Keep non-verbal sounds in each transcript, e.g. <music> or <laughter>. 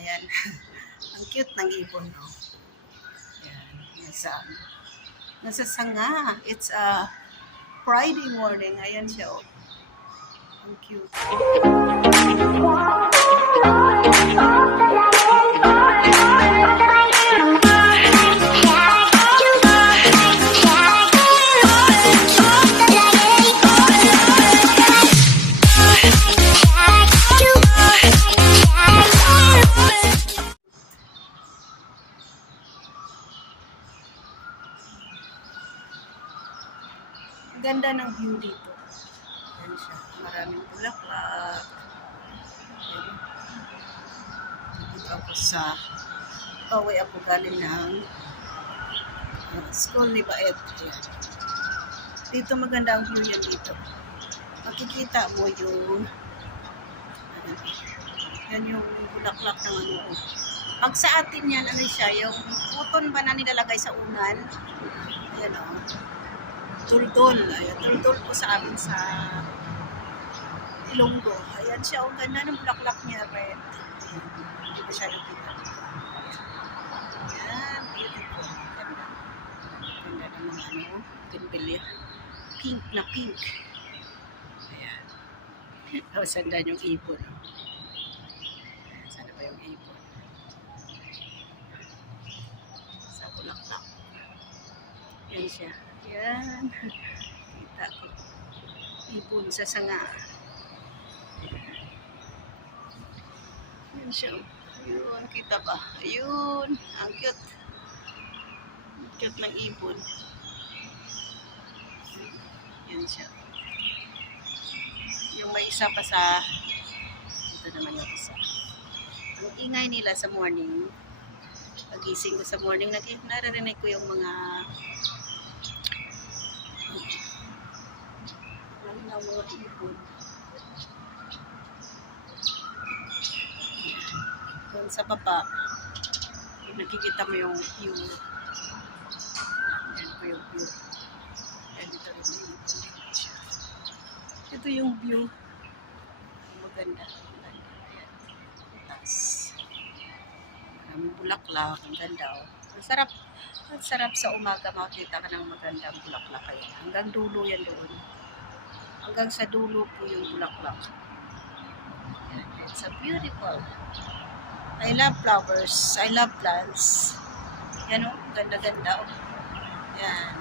Ayan. <laughs> Ang cute ng ibon, no? Ayan. Nasa, nasa sanga. It's a Friday morning. Ayan siya, oh. Ang cute. Ganda ng view dito. Ayan siya. Maraming bulaklak. Dito ako sa Pauwi ako galing ng school ni Baet. Ayan. Dito maganda ang view yan dito. Makikita mo yung ayan, yan yung bulaklak ng ano. Pag sa atin yan, ano siya, yung puton ba na nilalagay sa unan? Ayan o. Tuldol. Ayan, tuldol po sa amin sa Ilonggo. Ayan siya, ang ganda ng bulaklak niya, red. Ayan, hindi ko siya nakita. Ayan, beautiful. Ganda. Ganda ng mga ano, ganbilya. Pink na pink. Ayan. <laughs> Oh, sanda yung ibon. oh. Ayan, Sana ba yung ibon? Sa bulaklak. Yan siya. Yan. Kita ko. Ibon sa sanga. Yan siya. Ayun, kita ba? Ayun. Ang cute. Cute ng ibon. Yan siya. Yung may isa pa sa ito naman yung isa. Ang ingay nila sa morning, pagising ko sa morning, naririnig ko yung mga ano na. Doon sa baba, nakikita mo yung view. Yan po yung view. Yan dito rin yung ibon. Ito yung view. Maganda. Maganda. Ayan. Taas. Maraming bulaklak. Ang ganda. Oh. Ang sarap. Ang sarap sa umaga makita ka ng magandang bulaklak kayo. Hanggang dulo yan doon. Hanggang sa dulo po yung bulaklak. It's a beautiful. I love flowers. I love plants. Yan o. Ganda-ganda o. Yan.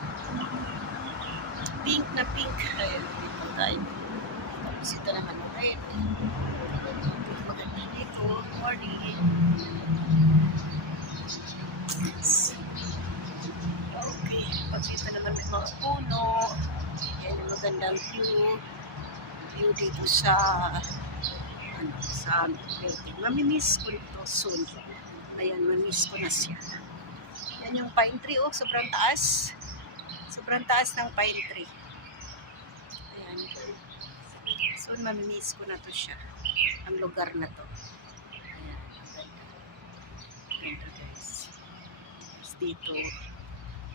Pink na pink. Ayan. Dito tayo. Tapos ito naman red. Maganda dito. Morning. Okay. Pagkita naman may mga puno. Yan yung magandang view. View dito sa ano, sa building. Ko ito soon. Ayan, mamimiss ko na siya. Yan yung pine tree. Oh, sobrang taas. Sobrang taas ng pine tree. Ayan. Soon mamimiss ko na to siya. Ang lugar na to. Ayan. Ganda. Ganda guys. Tapos dito.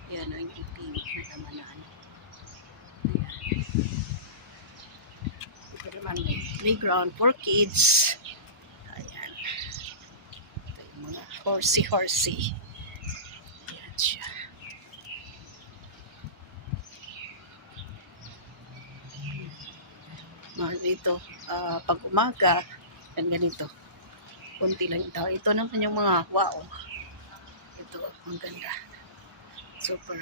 Yan ang pink na naman. Ayan. Ito naman playground for kids. Ayan. Ito yung mga horsey-horsey. Ayan siya. Mga dito, ah, pag umaga, yan ganito. Kunti lang ito. Ito naman yung mga wow. Ito, ang ganda. Super,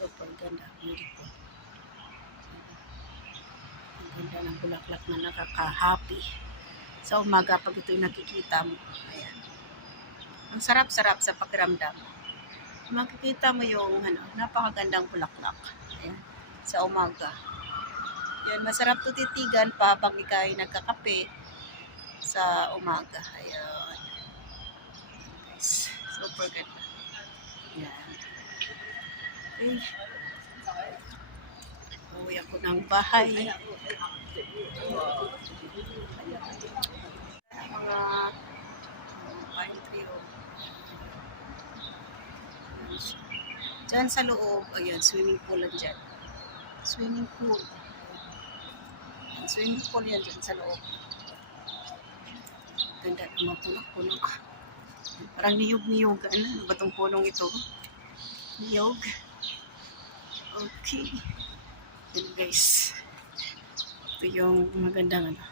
super ganda. Beautiful. Ganda ng bulaklak na nakaka-happy. Sa umaga, pag ito'y nakikita mo, ayan. Ang sarap-sarap sa pagramdam. Makikita mo yung ano, napakagandang bulaklak. Ayan, sa umaga. Yan, masarap to titigan pa pag ikaw ay nagkakape sa umaga. Ayan. Super ganda. Yan. Okay. Uwi ako ng bahay. Mga. Ayan siya. Diyan sa loob, ayan, swimming pool lang dyan. Swimming pool. Swimming pool yan dyan sa loob. Ganda ng mga puno-puno. Parang niyog-niyogan. Ano ba tong punong ito? Niyog. Okay. Yan guys. Ito yung magandang ano.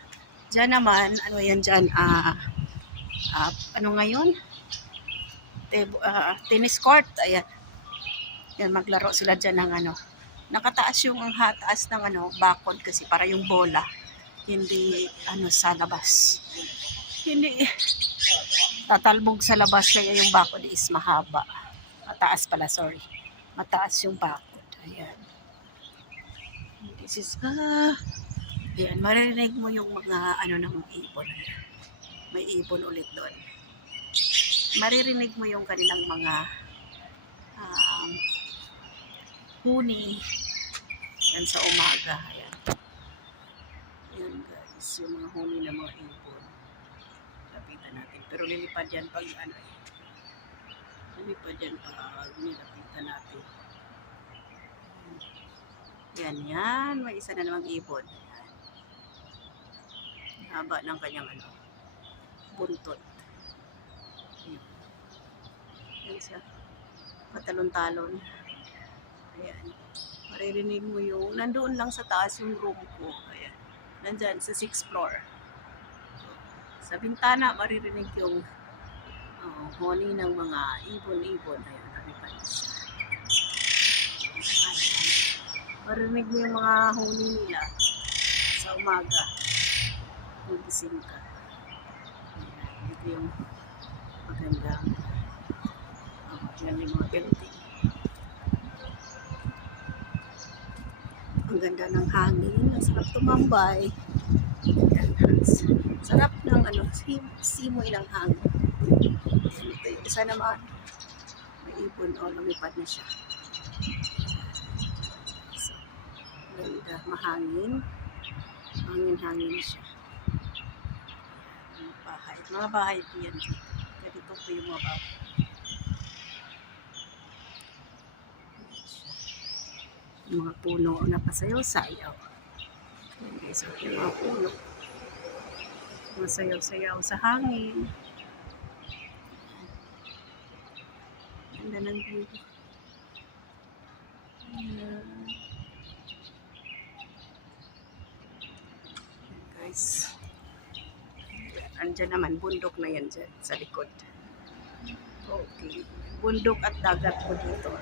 Diyan naman, ano yan dyan, ah, ah, ano ngayon? Table, ah, tennis court, ayan. Yan, maglaro sila dyan ng ano. Nakataas yung ang hataas ng ano, bakod kasi para yung bola. Hindi, ano, sa labas. Hindi, tatalbog sa labas kaya yung bakod is mahaba. Mataas pala, sorry. Mataas yung bakod. Ayan. This is, ah, ayan, maririnig mo yung mga, ano, ng ibon. May ibon ulit doon. Maririnig mo yung kanilang mga, um, huni. Yan sa umaga. Ayan. Ayan guys, yung mga huni ng mga ibon. Lapitan natin. Pero lilipad yan pag ano eh. Lilipad yan pag nilapitan natin. Yan, yan. May isa na namang ibon. Yan. Haba ng kanyang ano, buntot. Yan. Yan siya. Patalon-talon. Ayan. Maririnig mo yung, nandoon lang sa taas yung room ko. Ayan. Nandyan sa 6th floor. Sa bintana, maririnig yung uh, honey ng mga ibon-ibon. Ayan, nalipad siya. Ayan. Marinig mo yung mga honey nila sa umaga. Magising ka. Ayan, ito yung magandang uh, yan yung mga building. Ang ganda ng hangin. Ang sarap tumambay. Sarap ng ano, sim- simoy ng hangin. Ito yung isa naman. May ibon o lumipad na siya. So, ganda. Mahangin. Hangin-hangin siya. Mga bahay. Mga bahay po yan. Ganito po yung mga bahay. Mga puno na pasayaw-sayaw. Guys, so, yung mga puno. Masayaw-sayaw sa hangin. Ganda ng view. Ayan. Ayan, guys. Andyan naman, bundok na yan dyan sa likod. Okay. Bundok at dagat po dito.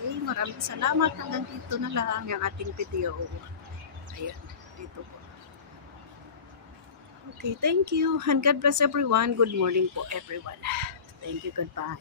Okay, maraming salamat. Hanggang dito na lang yung ating video. Ayan, dito po. Okay, thank you. And God bless everyone. Good morning po everyone. Thank you. Goodbye.